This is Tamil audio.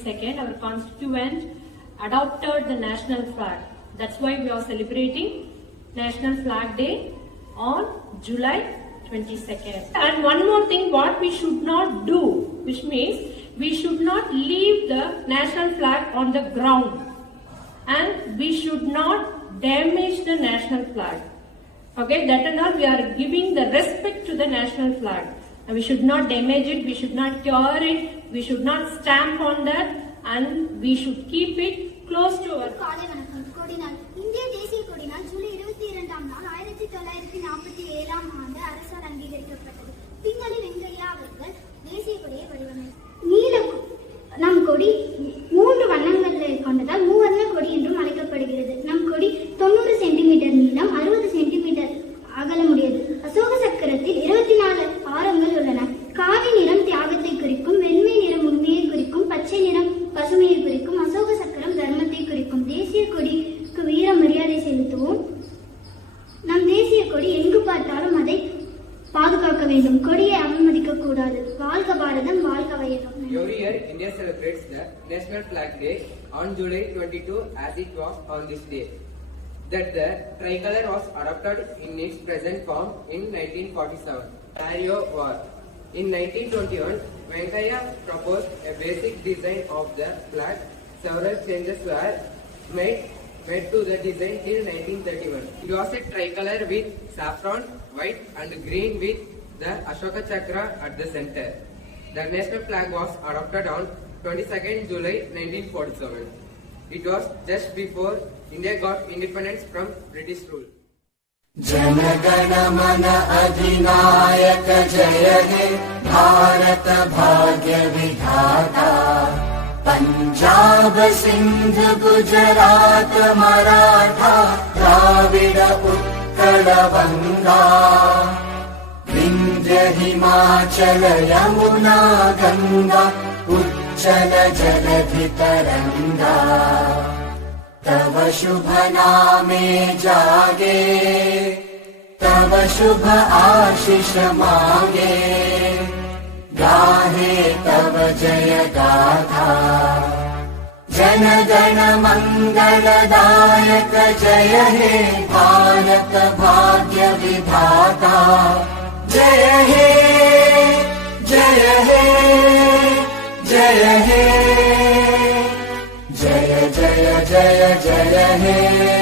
22nd, our constituent adopted the national flag. That's why we are celebrating National Flag Day on July 22nd. And one more thing, what we should not do, which means we should not leave the national flag on the ground, and we should not damage the national flag. Okay, that and all, we are giving the respect to the national flag. And we should not damage it, we should not tear it, we should not stamp on that, and we should keep it close to our. இந்திய தேசிய கொடினால் ஜூலை 22ஆம் நாள் 1947 ஆண்டு அரசால் அங்கீகரிக்கப்பட்டது. பின்னணி வெங்கையா அவர்கள் தேசிய கொடியை வடிவமைத்தார். நம் கொடி 3 வண்ணங்கள் கொண்டதால் மூவர்ண கொடி என்றும் அழைக்கப்படுகிறது. நம் கொடி 90 சென்டிமீட்டர் நீளம், 60 சென்டிமீட்டர் அகலமுடையது. அசோக சக்கரத்தில் 24 ஆரங்கள் உள்ளன. காவி நிறம் தியாகத்தை குறிக்கும், வெண்மை நிறம் உண்மையை குறிக்கும், பச்சை நிறம் பசுமையை குறிக்கும், அசோக சக்கரம் தர்மத்தை குறிக்கும். தேசிய கொடிக்கு வீர மரியாதை செலுத்துவோம். நம் தேசிய கொடி எங்கு பார்த்தாலும் அதை பாதுகாக்க வேண்டும். கொடியை அவமதிக்க கூடாது. வாழ்க பாரதம், வாழ்க வையகம். Every year, India celebrates the National Flag Day on July 22 as it was on this day. That the tricolor was adopted in its present form in 1947. Ontario War. In 1921, Venkaiah proposed a basic design of the flag. Several changes were made to the design till 1931. It was a tricolor with saffron, white and green with the Ashoka Chakra at the center. The national flag was adopted on 22nd July 1947. It was just before India got independence from British rule. Jana Gana Mana Adhinayaka Jaya He Bharat Bhagya Vidhata Punjab Sindh Gujarat Maratha Dravida Utkala Vanga Vindhya Himachala Yamuna Ganga Uchala Jaladhi Taranga तव शुभ नामे जागे तव शुभ आशीष मांगे गाहे तव जय गाथा जन गण मंगलदायक जय हे भारत भाग्य विधाता जय हे जय हे जय हे जय जय जय जय हे।